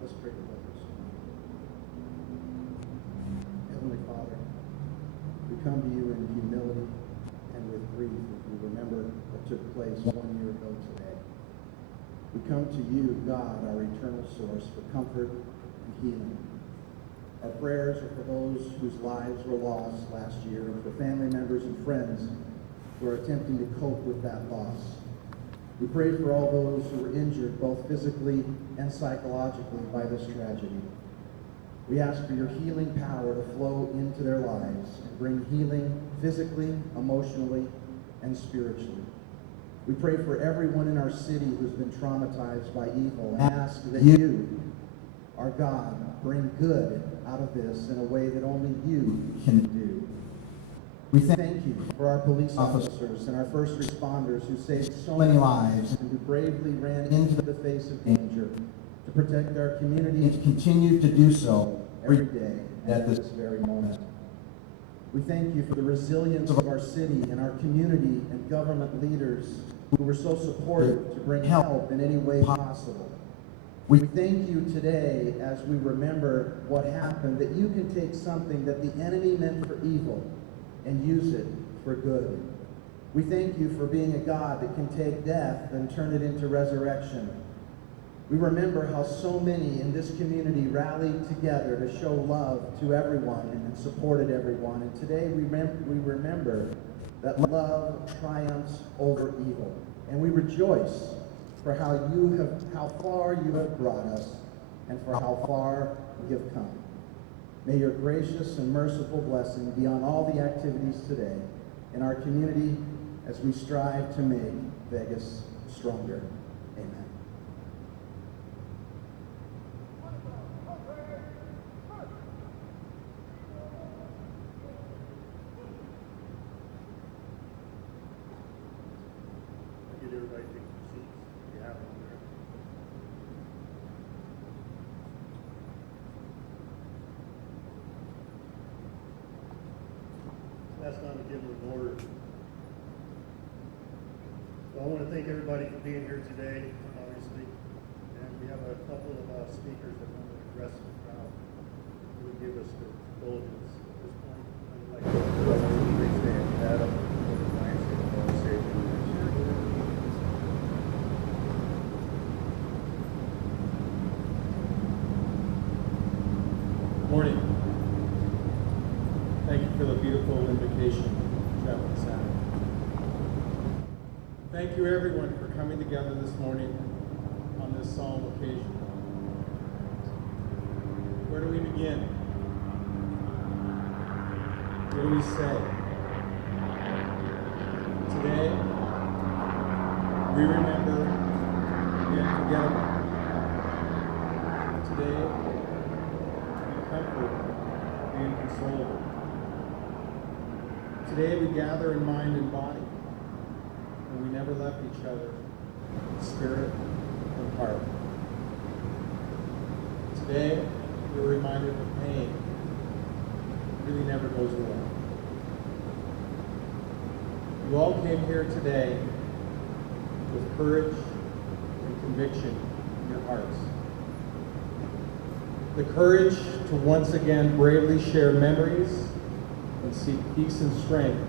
Let's pray together. Heavenly Father, we come to you in humility and with grief as we remember what took place 1 year ago today. We come to you, God, our eternal source, for comfort and healing. Our prayers are for those whose lives were lost last year and for family members and friends who are attempting to cope with that loss. We pray for all those who were injured both physically and psychologically by this tragedy. We ask for your healing power to flow into their lives and bring healing physically, emotionally, and spiritually. We pray for everyone in our city who's been traumatized by evil and ask that you, our God, bring good out of this in a way that only you can do. We thank you for our police officers and our first responders who saved so many lives and who bravely ran into the face of danger to protect our community and to continue to do so every day at this very moment. We thank you for the resilience of our city and our community and government leaders who were so supportive to bring help in any way possible. We thank you today as we remember what happened, that you can take something that the enemy meant for evil and use it for good. We thank you for being a God that can take death and turn it into resurrection. We remember how so many in this community rallied together to show love to everyone and supported everyone. And today we remember that love triumphs over evil. And we rejoice for how far you have brought us and for how far we have come. May your gracious and merciful blessing be on all the activities today in our community as we strive to make Vegas stronger. Amen. Get everybody take their seats if you have them there. That's not a given of order. So I want to thank everybody for being here today, obviously. And we have a couple of speakers that want to address the crowd who would give us their indulgence at this point. I'd like to please stand and add up the lines of the stage. Morning. Thank you for the beautiful invitation to travel this Saturday. Thank you everyone for coming together this morning on this solemn occasion. begin, what do we say? Today, we remember the unforgettable. Today, we comfort the inconsolable. Today, we gather in mind and body, and we never left each other in spirit and heart. Today, we're reminded that pain really never goes away. You all came here today with courage and conviction in your hearts. The courage to once again bravely share memories and seek peace and strength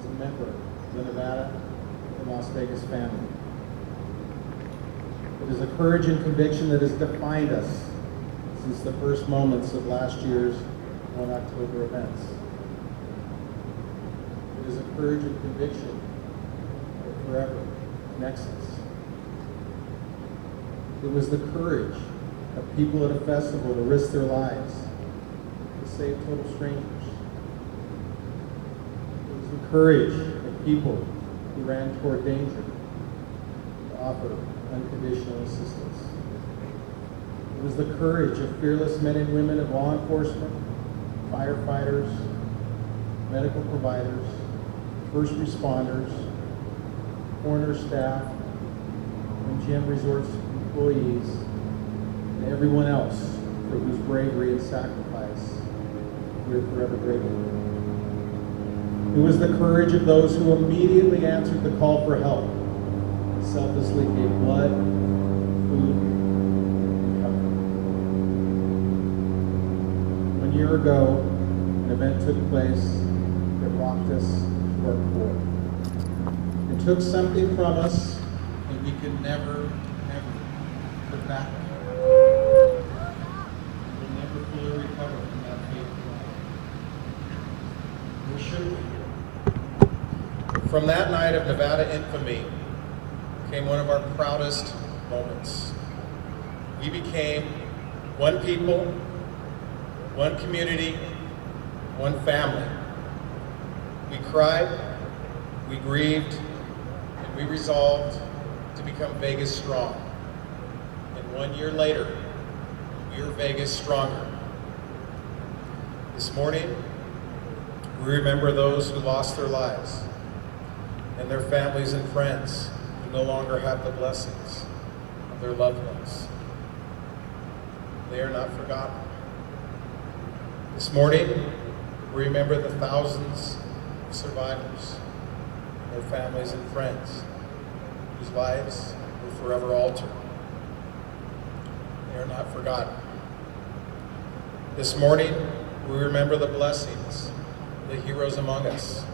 as a member of the Nevada and Las Vegas family. It is a courage and conviction that has defined us since the first moments of last year's 1 October events. It is a courage and conviction that forever connects us. It was the courage of people at a festival to risk their lives to save total strangers. It was the courage of people who ran toward danger to offer unconditional assistance. It was the courage of fearless men and women of law enforcement, firefighters, medical providers, first responders, coroner staff, and gym resorts employees, and everyone else for whose bravery and sacrifice we are forever grateful. It was the courage of those who immediately answered the call for help and selflessly gave blood, food, and comfort. 1 year ago, an event took place that rocked us to our core. It took something from us that we could never put back. We'll never fully recover from that fateful night. Nor should we. From that night of Nevada infamy came one of our proudest moments. We became one people, one community, one family. We cried, we grieved, and we resolved to become Vegas strong. And 1 year later, we are Vegas stronger. This morning, we remember those who lost their lives and their families and friends who no longer have the blessings of their loved ones. They are not forgotten. This morning, we remember the thousands of survivors, their families and friends, whose lives were forever altered. They are not forgotten. This morning, we remember the blessings, the heroes among us,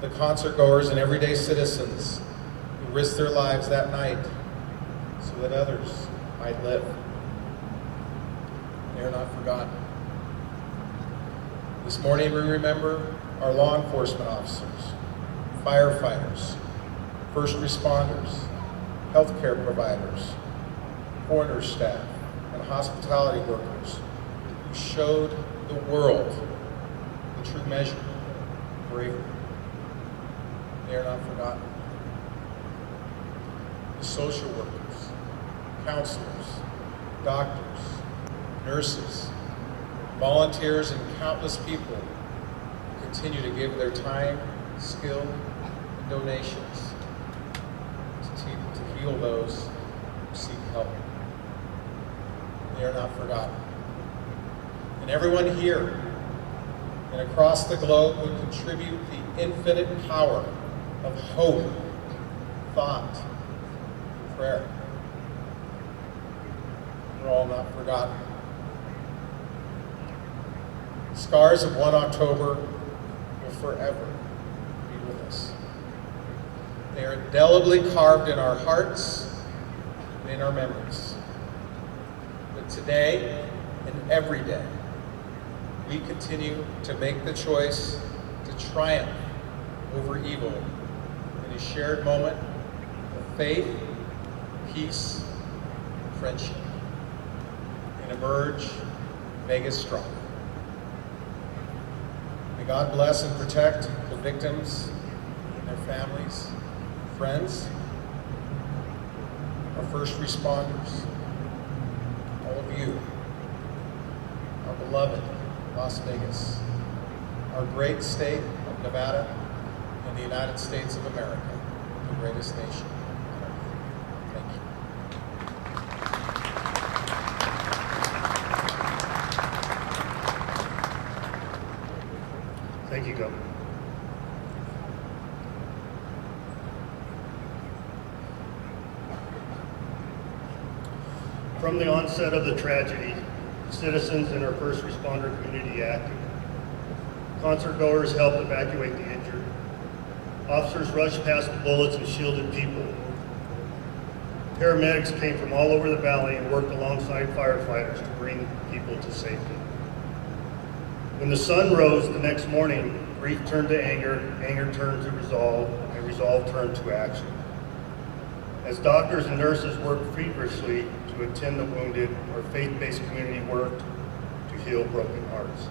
the concert goers and everyday citizens who risked their lives that night so that others might live. They are not forgotten. This morning we remember our law enforcement officers, firefighters, first responders, healthcare providers, coroner staff, and hospitality workers who showed the world the true measure of bravery. They are not forgotten. The social workers, counselors, doctors, nurses, volunteers, and countless people who continue to give their time, skill, and donations to heal those who seek help. They are not forgotten. And everyone here and across the globe who contribute the infinite power of hope, thought, and prayer. We're all not forgotten. The scars of 1 October will forever be with us. They are indelibly carved in our hearts and in our memories. But today and every day, we continue to make the choice to triumph over evil in a shared moment of faith, peace, and friendship, and emerge Vegas strong. May God bless and protect the victims and their families, friends, our first responders, all of you, our beloved Las Vegas, our great state of Nevada, and the United States of America, the greatest nation on earth. Thank you. Thank you, Governor. From the onset of the tragedy, citizens and our first responder community acted. Concert goers helped evacuate the injured. Officers rushed past the bullets and shielded people. Paramedics came from all over the valley and worked alongside firefighters to bring people to safety. When the sun rose the next morning, grief turned to anger, anger turned to resolve, and resolve turned to action. As doctors and nurses worked feverishly to attend the wounded, our faith-based community worked to heal broken hearts.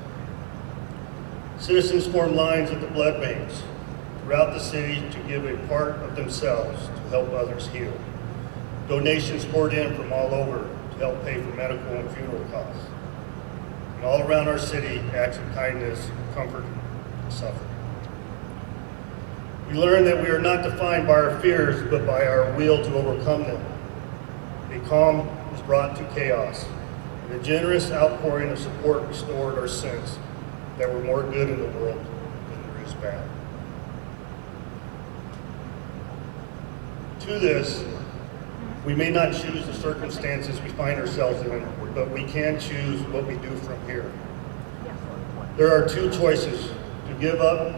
Citizens formed lines at the blood banks throughout the city to give a part of themselves to help others heal. Donations poured in from all over to help pay for medical and funeral costs. And all around our city, acts of kindness comforted the suffering. We learned that we are not defined by our fears, but by our will to overcome them. A calm was brought to chaos, and a generous outpouring of support restored our sense that we're more good in the world than there is bad. To this, we may not choose the circumstances we find ourselves in, but we can choose what we do from here. There are two choices: to give up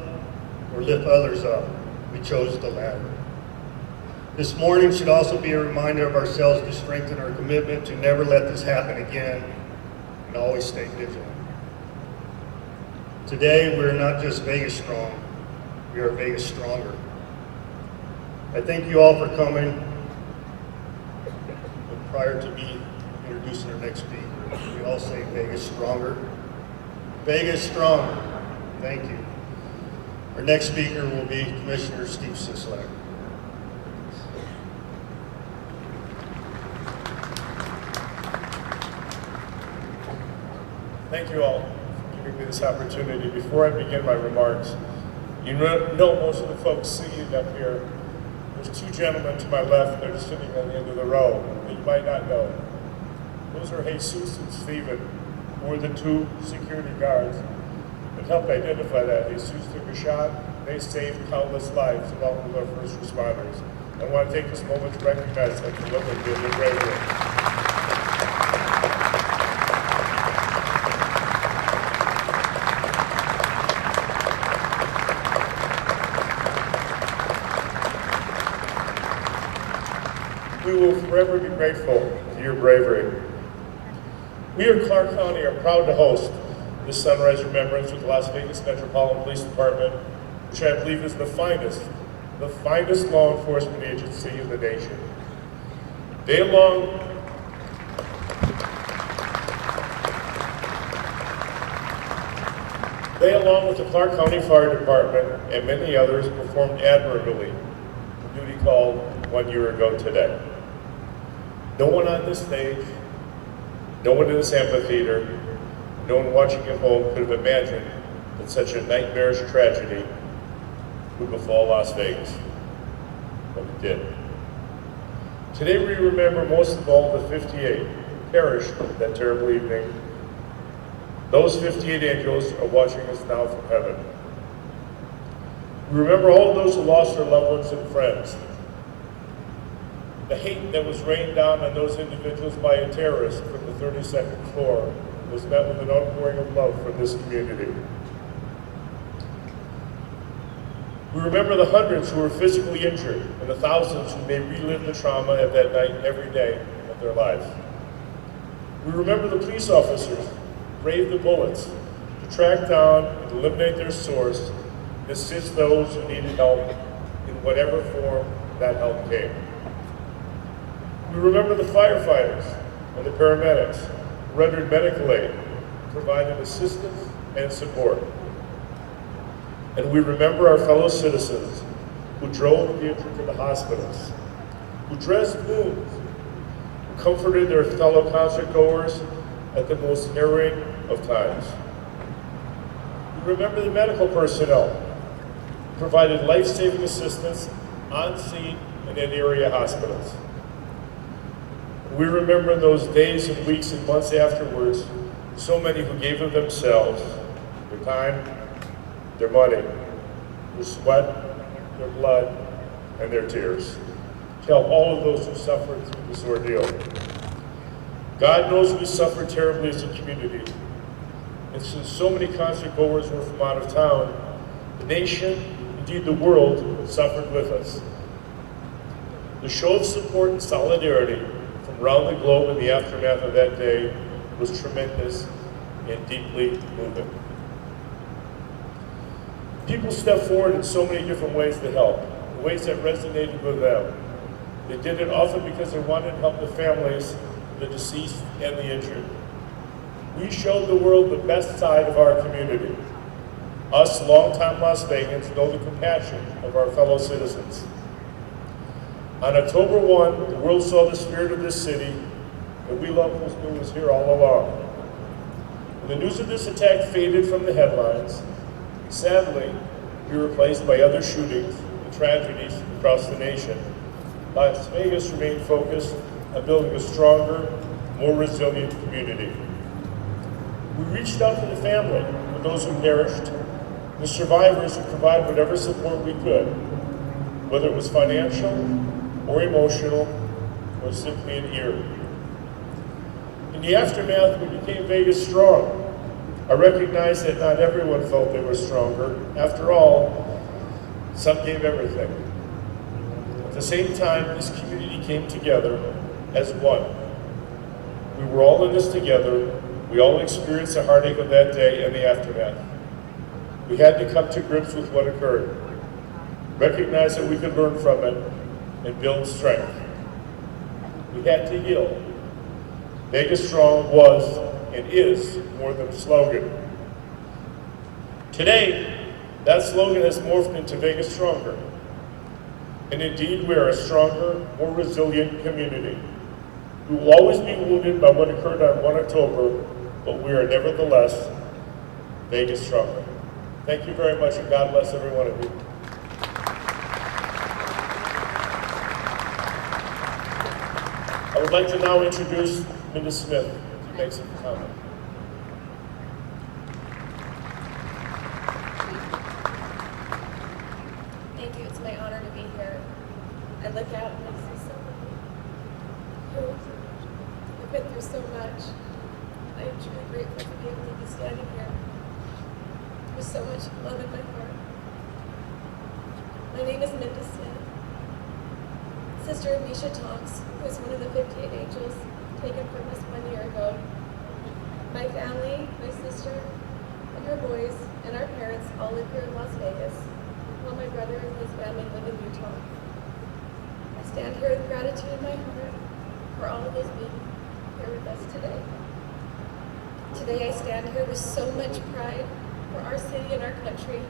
or lift others up. We chose the latter. This morning should also be a reminder of ourselves to strengthen our commitment to never let this happen again and always stay vigilant. Today, we're not just Vegas strong, we are Vegas stronger. I thank you all for coming. But prior to me introducing our next speaker, we all say Vegas stronger. Vegas stronger. Thank you. Our next speaker will be Commissioner Steve Sisolak. Thank you all for giving me this opportunity. Before I begin my remarks, you know most of the folks seated up here. There's two gentlemen to my left that are sitting on the end of the row that you might not know. Those are Jesus and Stephen, who were the two security guards that helped identify that. Jesus took a shot. They saved countless lives along with our first responders. I want to take this moment to recognize them for what they did in bravery. We will forever be grateful to your bravery. We here in Clark County are proud to host this Sunrise Remembrance with the Las Vegas Metropolitan Police Department, which I believe is the finest law enforcement agency in the nation. They along with the Clark County Fire Department and many others performed admirably the duty called 1 year ago today. No one on this stage, no one in this amphitheater, no one watching at home could have imagined that such a nightmarish tragedy would befall Las Vegas, but it did. Today we remember most of all the 58 who perished that terrible evening. Those 58 angels are watching us now from heaven. We remember all those who lost their loved ones and friends. The hate that was rained down on those individuals by a terrorist from the 32nd floor was met with an outpouring of love from this community. We remember the hundreds who were physically injured and the thousands who may relive the trauma of that night every day of their lives. We remember the police officers who braved the bullets to track down and eliminate their source and assist those who needed help in whatever form that help came. We remember the firefighters and the paramedics who rendered medical aid, provided assistance and support. And we remember our fellow citizens who drove the injured to the hospitals, who dressed wounds, who comforted their fellow concert goers at the most harrowing of times. We remember the medical personnel who provided life-saving assistance on scene and in area hospitals. We remember in those days and weeks and months afterwards, so many who gave of themselves, their time, their money, their sweat, their blood, and their tears, to help all of those who suffered through this ordeal. God knows we suffered terribly as a community, and since so many concert goers were from out of town, the nation, indeed the world, suffered with us. The show of support and solidarity from around the globe in the aftermath of that day was tremendous and deeply moving. People stepped forward in so many different ways to help, in ways that resonated with them. They did it often because they wanted to help the families of the deceased and the injured. We showed the world the best side of our community. Us longtime Las Vegans know the compassion of our fellow citizens. On October 1, the world saw the spirit of this city that we locals knew was here all along. When the news of this attack faded from the headlines, sadly, be replaced by other shootings and tragedies across the nation, Las Vegas remained focused on building a stronger, more resilient community. We reached out to the family of those who perished, the survivors, and provided whatever support we could, whether it was financial or emotional or simply an ear. In the aftermath, we became Vegas strong. I recognize that not everyone felt they were stronger. After all, some gave everything. At the same time, this community came together as one. We were all in this together. We all experienced the heartache of that day and the aftermath. We had to come to grips with what occurred, recognize that we could learn from it, and build strength. We had to heal. Vegas Strong was and is more than a slogan. Today, that slogan has morphed into Vegas Stronger. And indeed, we are a stronger, more resilient community. We will always be wounded by what occurred on 1 October, but we are nevertheless Vegas Stronger. Thank you very much, and God bless every one of you. I would like to now introduce Minda Smith to make some comment. Thank you. It's my honor to be here. I look out and I see so many who have been through so much. I am truly grateful to be able to be standing here with so much love in my heart. My name is Minda Smith, sister of Misha Tonks, who is one of the 58 angels taken from us 1 year ago. My family, my sister, and her boys, and our parents all live here in Las Vegas, while my brother and his family live in Utah. I stand here with gratitude in my heart for all of those being here with us today. Today I stand here with so much pride for our city and our country.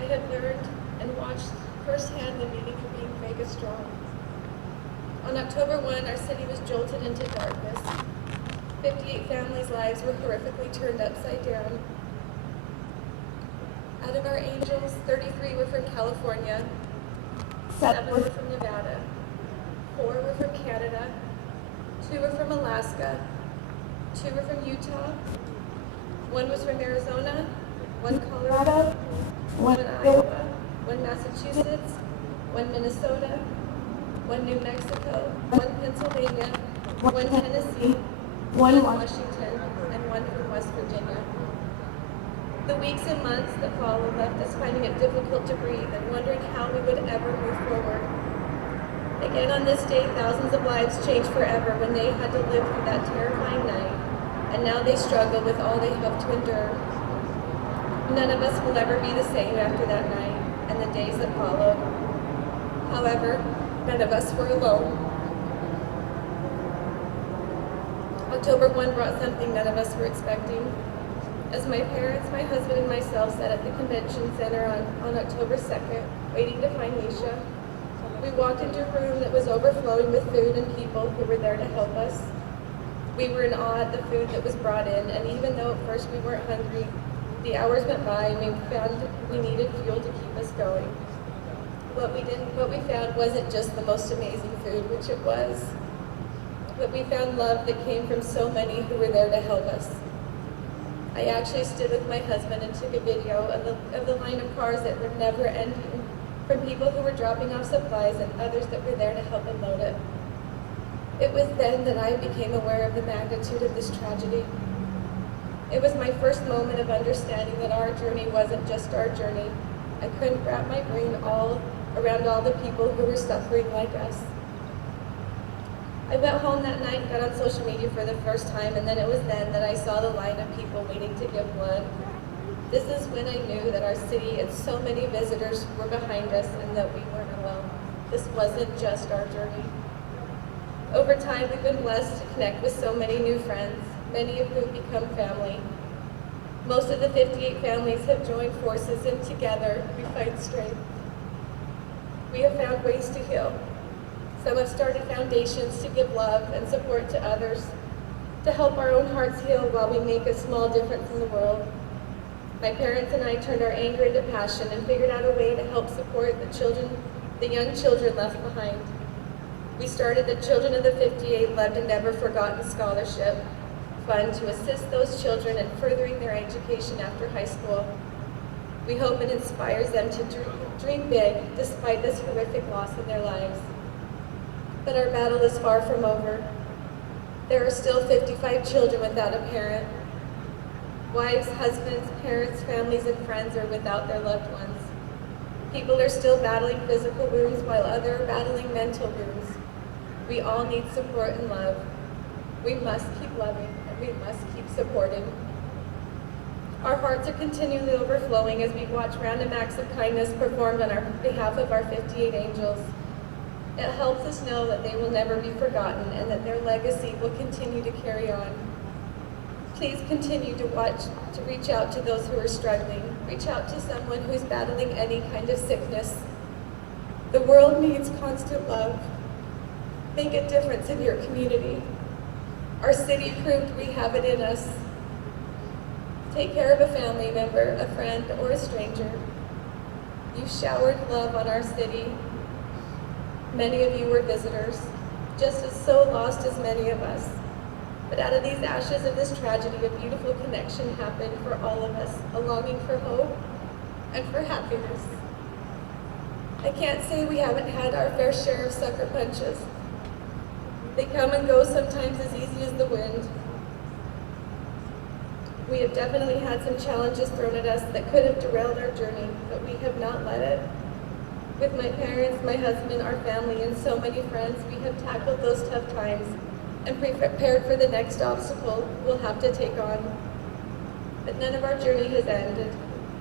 I have learned and watched firsthand the meaning of being Vegas Strong. On October 1, our city was jolted into darkness. 58 families' lives were horrifically turned upside down. Out of our angels, 33 were from California, 7 were from Nevada, 4 were from Canada, 2 were from Alaska, 2 were from Utah, 1 was from Arizona, 1 Colorado, 1 Iowa, 1 Massachusetts, 1 Minnesota, 1 New Mexico, 1 Pennsylvania, 1 Tennessee, 1 Washington, and 1 from West Virginia. The weeks and months that followed left us finding it difficult to breathe and wondering how we would ever move forward. Again on this day, thousands of lives changed forever when they had to live through that terrifying night, and now they struggle with all they have to endure. None of us will ever be the same after that night and the days that followed. However, none of us were alone. October 1 brought something none of us were expecting. As my parents, my husband, and myself sat at the convention center on October 2nd, waiting to find Nisha, we walked into a room that was overflowing with food and people who were there to help us. We were in awe at the food that was brought in, and even though at first we weren't hungry, the hours went by and we found we needed fuel to keep us going. What we found wasn't just the most amazing food, which it was, but we found love that came from so many who were there to help us. I actually stood with my husband and took a video of the line of cars that were never ending, from people who were dropping off supplies and others that were there to help unload it. It was then that I became aware of the magnitude of this tragedy. It was my first moment of understanding that our journey wasn't just our journey. I couldn't wrap my brain around all the people who were suffering like us. I went home that night and got on social media for the first time, and then it was then that I saw the line of people waiting to give blood. This is when I knew that our city and so many visitors were behind us and that we weren't alone. This wasn't just our journey. Over time, we've been blessed to connect with so many new friends, many of whom become family. Most of the 58 families have joined forces, and together we find strength. We have found ways to heal. Some have started foundations to give love and support to others, to help our own hearts heal while we make a small difference in the world. My parents and I turned our anger into passion and figured out a way to help support the young children left behind. We started the Children of the 58 Loved and Never Forgotten Scholarship Fund to assist those children in furthering their education after high school. We hope it inspires them to dream big despite this horrific loss in their lives. But our battle is far from over. There are still 55 children without a parent. Wives, husbands, parents, families, and friends are without their loved ones. People are still battling physical wounds while others are battling mental wounds. We all need support and love. We must keep loving and we must keep supporting. Our hearts are continually overflowing as we watch random acts of kindness performed on behalf of our 58 angels. It helps us know that they will never be forgotten and that their legacy will continue to carry on. Please continue to reach out to those who are struggling. Reach out to someone who's battling any kind of sickness. The world needs constant love. Make a difference in your community. Our city proved we have it in us. Take care of a family member, a friend, or a stranger. You showered love on our city. Many of you were visitors, just as so lost as many of us. But out of these ashes of this tragedy, a beautiful connection happened for all of us, a longing for hope and for happiness. I can't say we haven't had our fair share of sucker punches. They come and go sometimes as easy as the wind. We have definitely had some challenges thrown at us that could have derailed our journey, but we have not let it. With my parents, my husband, our family, and so many friends, we have tackled those tough times and prepared for the next obstacle we'll have to take on. But none of our journey has ended.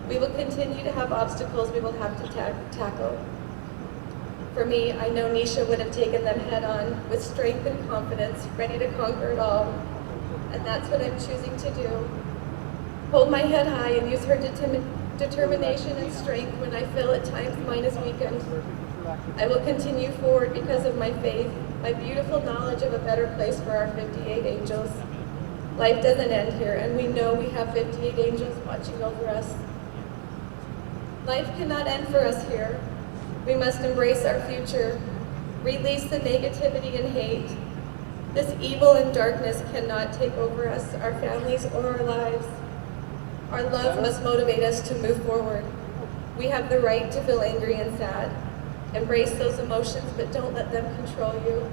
We will continue to have obstacles we will have to tackle. For me, I know Nisha would have taken them head on with strength and confidence, ready to conquer it all. And that's what I'm choosing to do. Hold my head high and use her determination and strength when I feel at times mine is weakened. I will continue forward because of my faith, my beautiful knowledge of a better place for our 58 angels. Life doesn't end here, and we know we have 58 angels watching over us. Life cannot end for us here. We must embrace our future, release the negativity and hate. This evil and darkness cannot take over us, our families, or our lives. Our love must motivate us to move forward. We have the right to feel angry and sad. Embrace those emotions, but don't let them control you.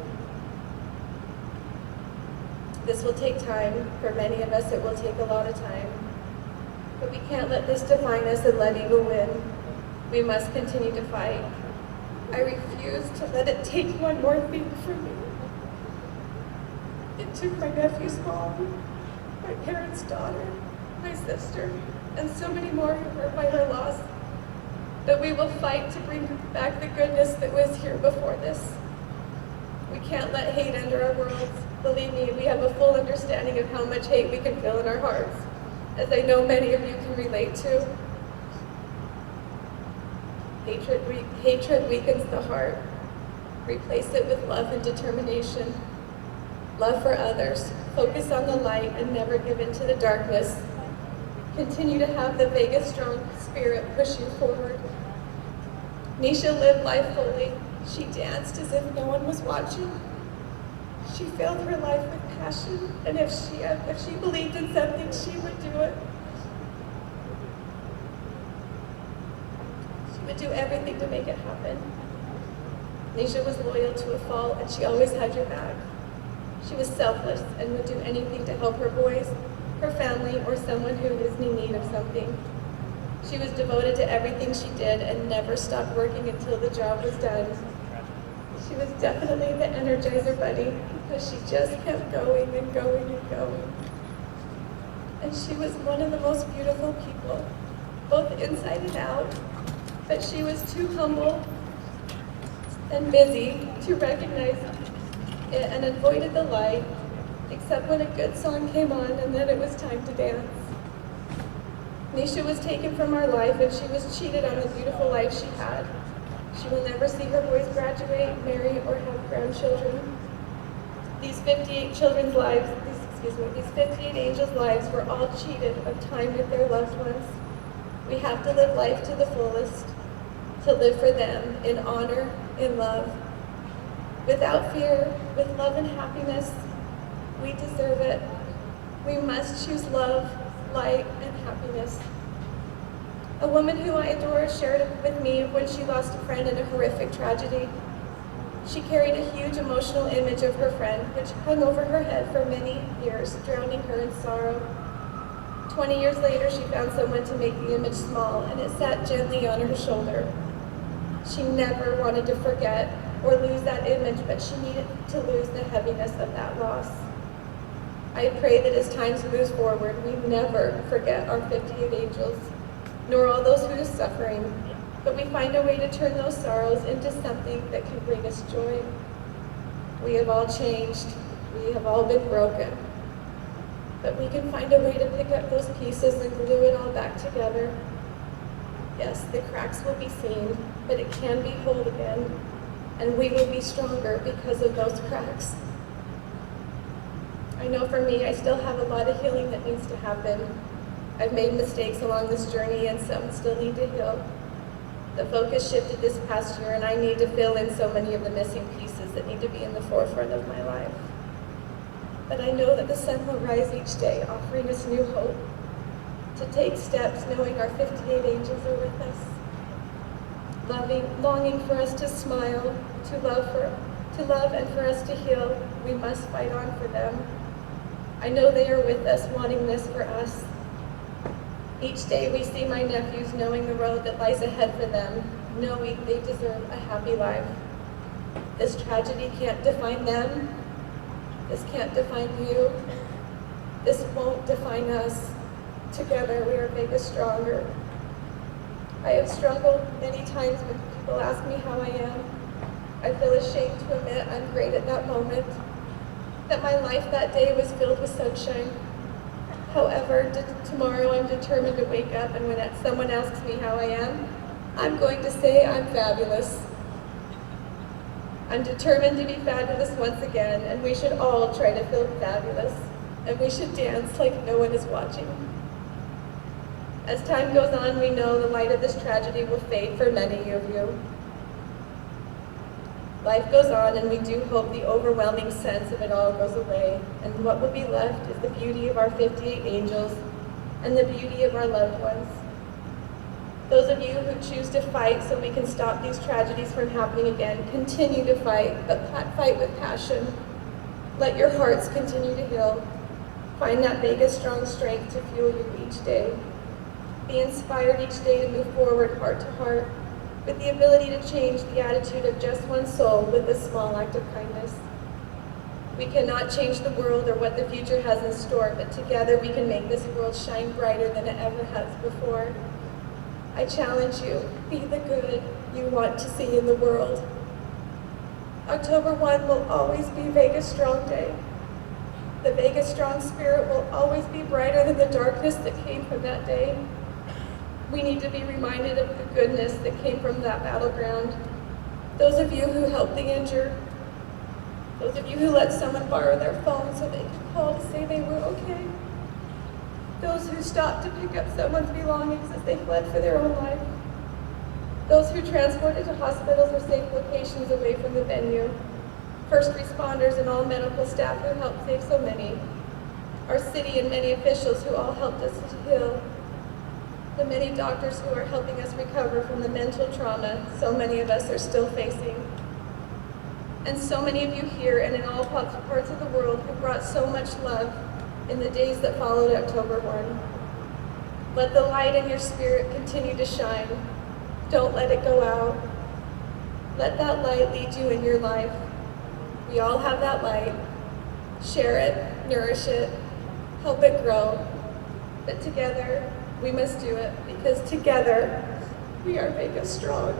This will take time. For many of us, it will take a lot of time. But we can't let this define us and let evil win. We must continue to fight. I refuse to let it take one more thing from me. It took my nephew's mom, my parents' daughter, my sister, and so many more who hurt by her loss. But we will fight to bring back the goodness that was here before this. We can't let hate enter our worlds. Believe me, we have a full understanding of how much hate we can feel in our hearts, as I know many of you can relate to. Hatred weakens the heart. Replace it with love and determination. Love for others. Focus on the light and never give in to the darkness. Continue to have the Vegas strong spirit push you forward. Nisha lived life fully. She danced as if no one was watching. She filled her life with passion, and if she believed in something, she would do it. She would do everything to make it happen. Nisha was loyal to a fault, and she always had your back. She was selfless and would do anything to help her boys, her family, or someone who was in need of something. She was devoted to everything she did and never stopped working until the job was done. She was definitely the Energizer Bunny because she just kept going and going and going. And she was one of the most beautiful people, both inside and out, but she was too humble and busy to recognize it and avoided the light, except when a good song came on and then it was time to dance. Nisha was taken from our life and she was cheated on the beautiful life she had. She will never see her boys graduate, marry, or have grandchildren. These 58 children's lives, these 58 angels' lives were all cheated of time with their loved ones. We have to live life to the fullest, to live for them in honor, in love, without fear, with love and happiness. We deserve it. We must choose love, light, and happiness. A woman who I adore shared with me when she lost a friend in a horrific tragedy. She carried a huge emotional image of her friend, which hung over her head for many years, drowning her in sorrow. 20 years later, she found someone to make the image small, and it sat gently on her shoulder. She never wanted to forget or lose that image, but she needed to lose the heaviness of that loss. I pray that as time moves forward, we never forget our 58 angels, nor all those who are suffering, but we find a way to turn those sorrows into something that can bring us joy. We have all changed. We have all been broken. But we can find a way to pick up those pieces and glue it all back together. Yes, the cracks will be seen, but it can be whole again, and we will be stronger because of those cracks. I know for me, I still have a lot of healing that needs to happen. I've made mistakes along this journey, and some still need to heal. The focus shifted this past year, and I need to fill in so many of the missing pieces that need to be in the forefront of my life. But I know that the sun will rise each day, offering us new hope, to take steps knowing our 58 angels are with us, longing for us to smile, to love and for us to heal. We must fight on for them. I know they are with us, wanting this for us. Each day we see my nephews knowing the road that lies ahead for them, knowing they deserve a happy life. This tragedy can't define them. This can't define you. This won't define us. Together we are bigger, stronger. I have struggled many times when people ask me how I am. I feel ashamed to admit I'm great at that moment, that my life that day was filled with sunshine. However, tomorrow I'm determined to wake up, and when someone asks me how I am, I'm going to say I'm fabulous. I'm determined to be fabulous once again, and we should all try to feel fabulous, and we should dance like no one is watching. As time goes on, we know the light of this tragedy will fade for many of you. Life goes on, and we do hope the overwhelming sense of it all goes away, and what will be left is the beauty of our 58 angels and the beauty of our loved ones. Those of you who choose to fight so we can stop these tragedies from happening again, continue to fight, but fight with passion. Let your hearts continue to heal. Find that biggest, strong strength to fuel you each day. Be inspired each day to move forward heart to heart, with the ability to change the attitude of just one soul with a small act of kindness. We cannot change the world or what the future has in store, but together we can make this world shine brighter than it ever has before. I challenge you, be the good you want to see in the world. October 1 will always be Vegas Strong Day. The Vegas strong spirit will always be brighter than the darkness that came from that day. We need to be reminded of the goodness that came from that battleground. Those of you who helped the injured, those of you who let someone borrow their phone so they could call to say they were okay. Those who stopped to pick up someone's belongings as they fled for their own life. Those who transported to hospitals or safe locations away from the venue. First responders and all medical staff who helped save so many. Our city and many officials who all helped us to heal. The many doctors who are helping us recover from the mental trauma so many of us are still facing. And so many of you here and in all parts of the world who brought so much love in the days that followed October 1. Let the light in your spirit continue to shine. Don't let it go out. Let that light lead you in your life. We all have that light. Share it, nourish it, help it grow. But together, we must do it, because together, we are Vegas strong.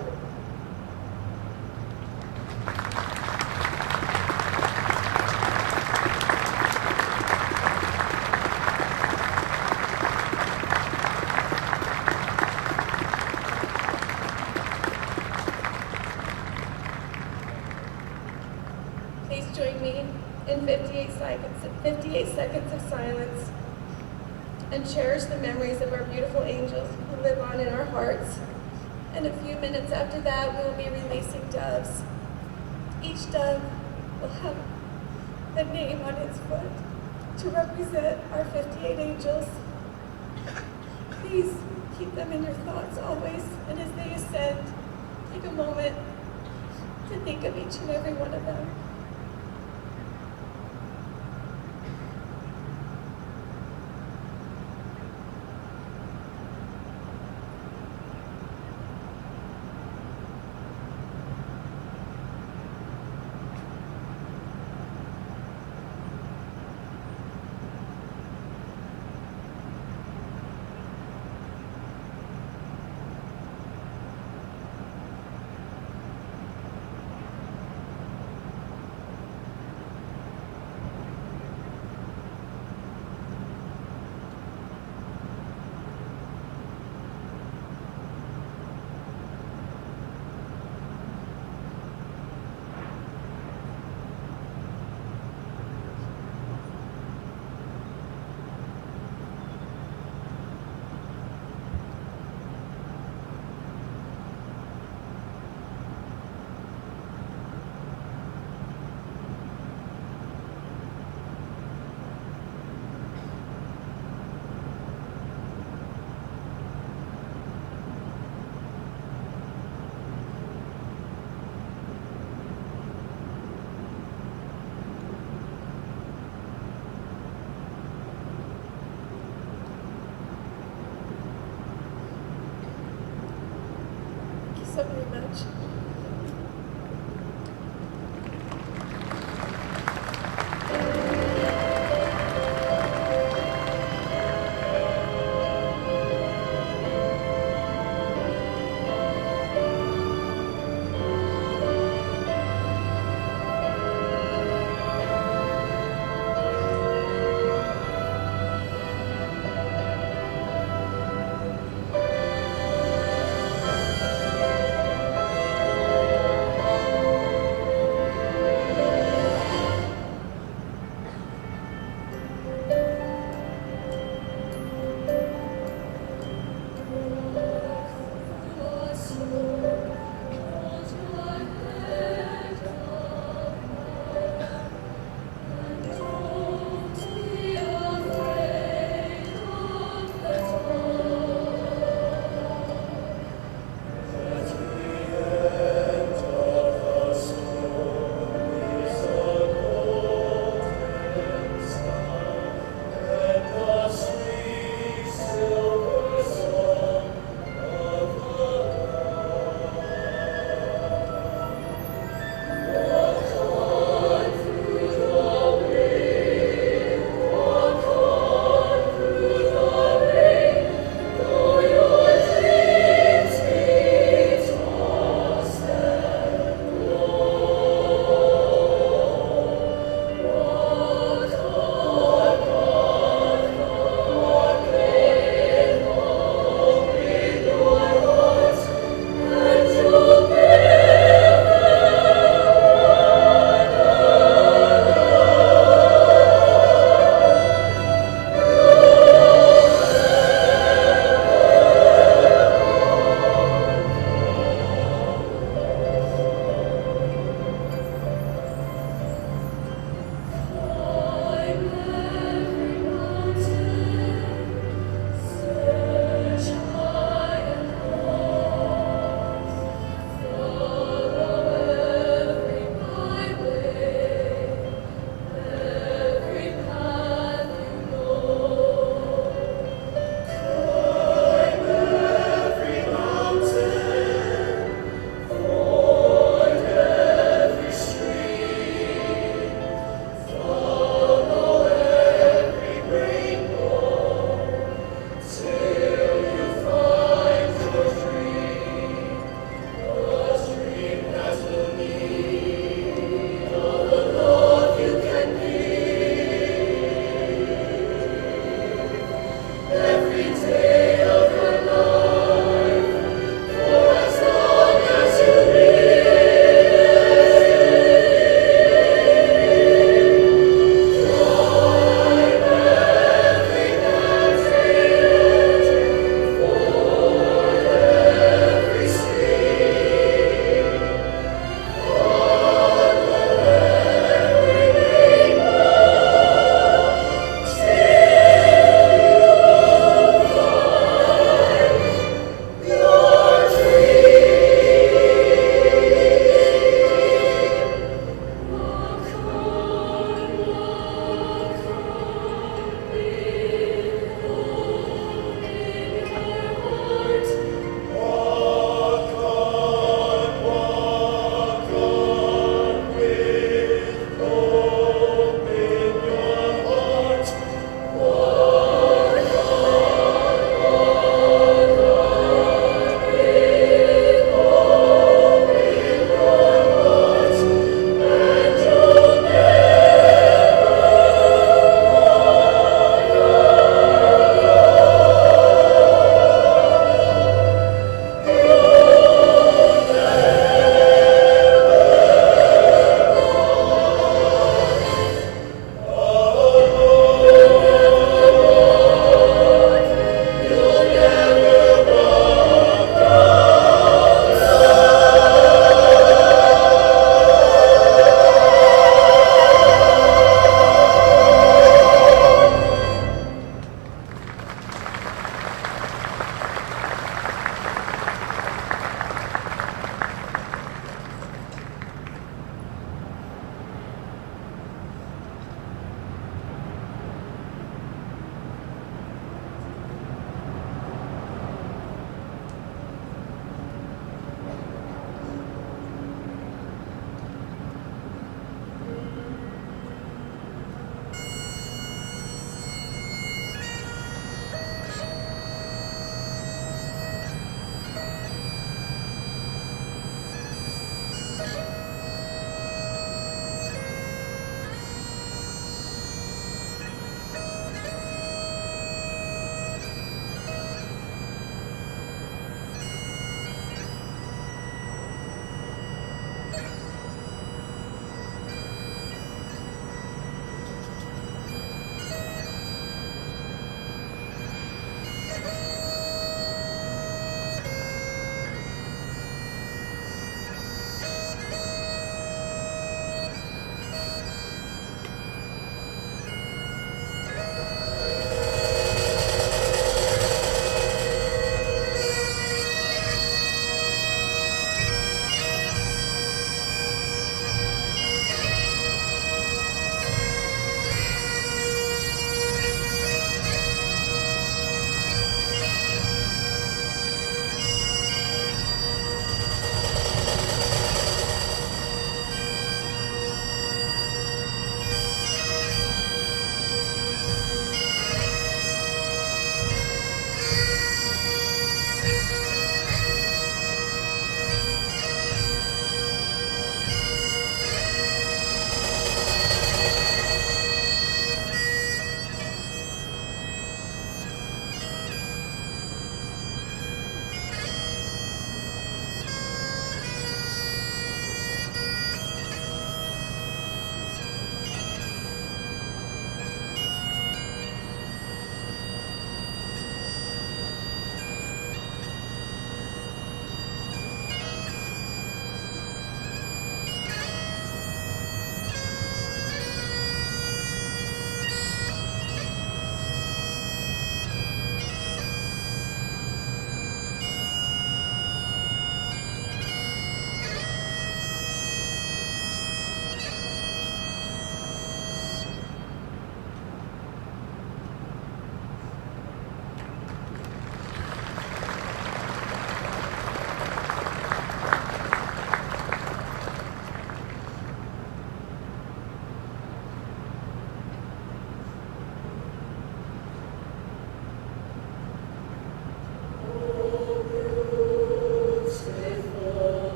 Please join me in 58 seconds of silence and cherish the memories of our beautiful angels who live on in our hearts. And a few minutes after that, we'll be releasing doves. Each dove will have a name on its foot to represent our 58 angels. Please keep them in your thoughts always, and as they ascend, take a moment to think of each and every one of them. So very much.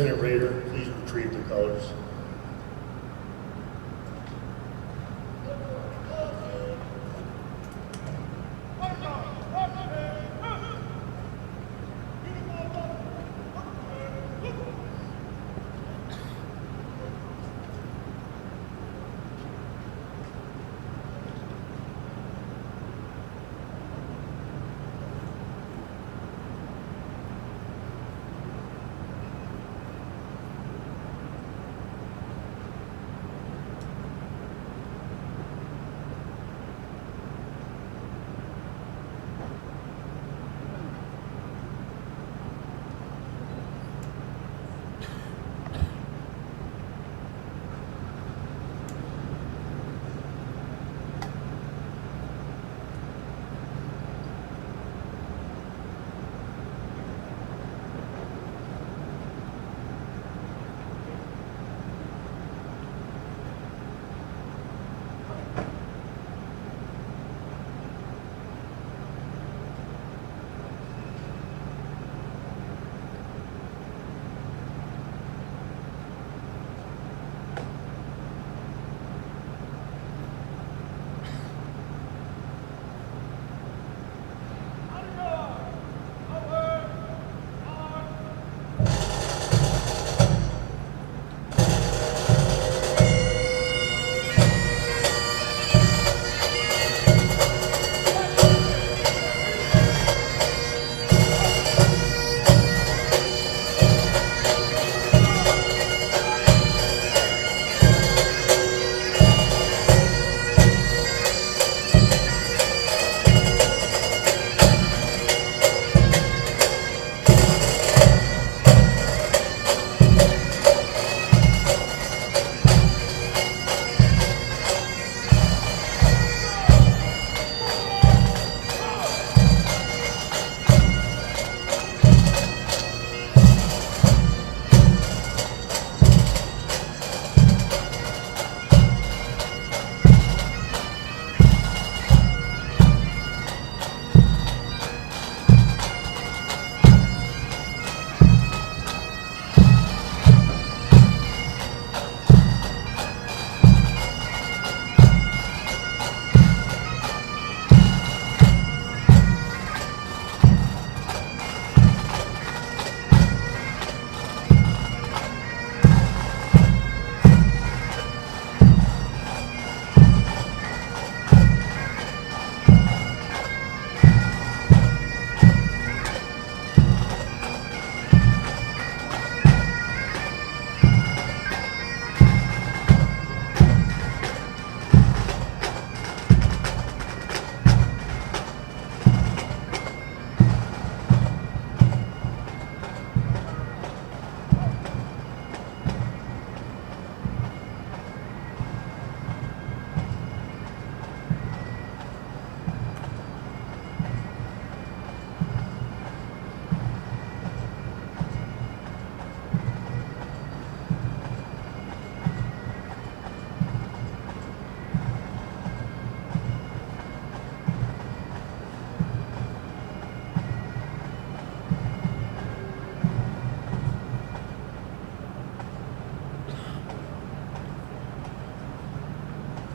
Lieutenant Rader, please retrieve the colors.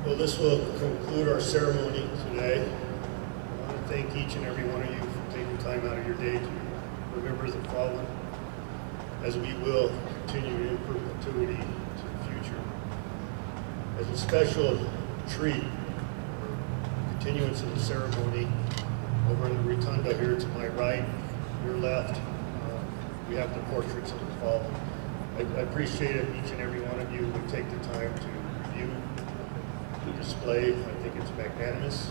Well, this will conclude our ceremony today. I want to thank each and every one of you for taking time out of your day to remember the fallen, as we will continue in perpetuity to the future. As a special treat, or continuance of the ceremony, over in the rotunda here to my right, your left, we have the portraits of the fallen. I appreciate it, each and every one of you would take the time to review the display. I think it's magnanimous.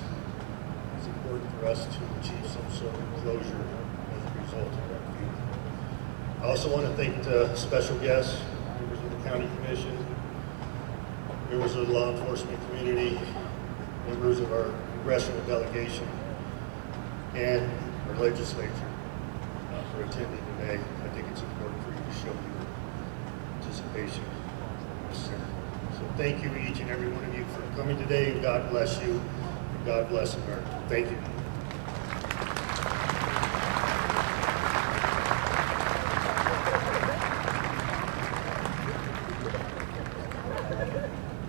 It's important for us to achieve some sort of closure as a result of that view. I also want to thank the special guests, members of the County Commission, members of the law enforcement community, members of our congressional delegation, and our legislature for attending today. I think it's important for you to show your participation in this ceremony. So thank you, each and every one of you, for coming today, and God bless you, and God bless America. Thank you.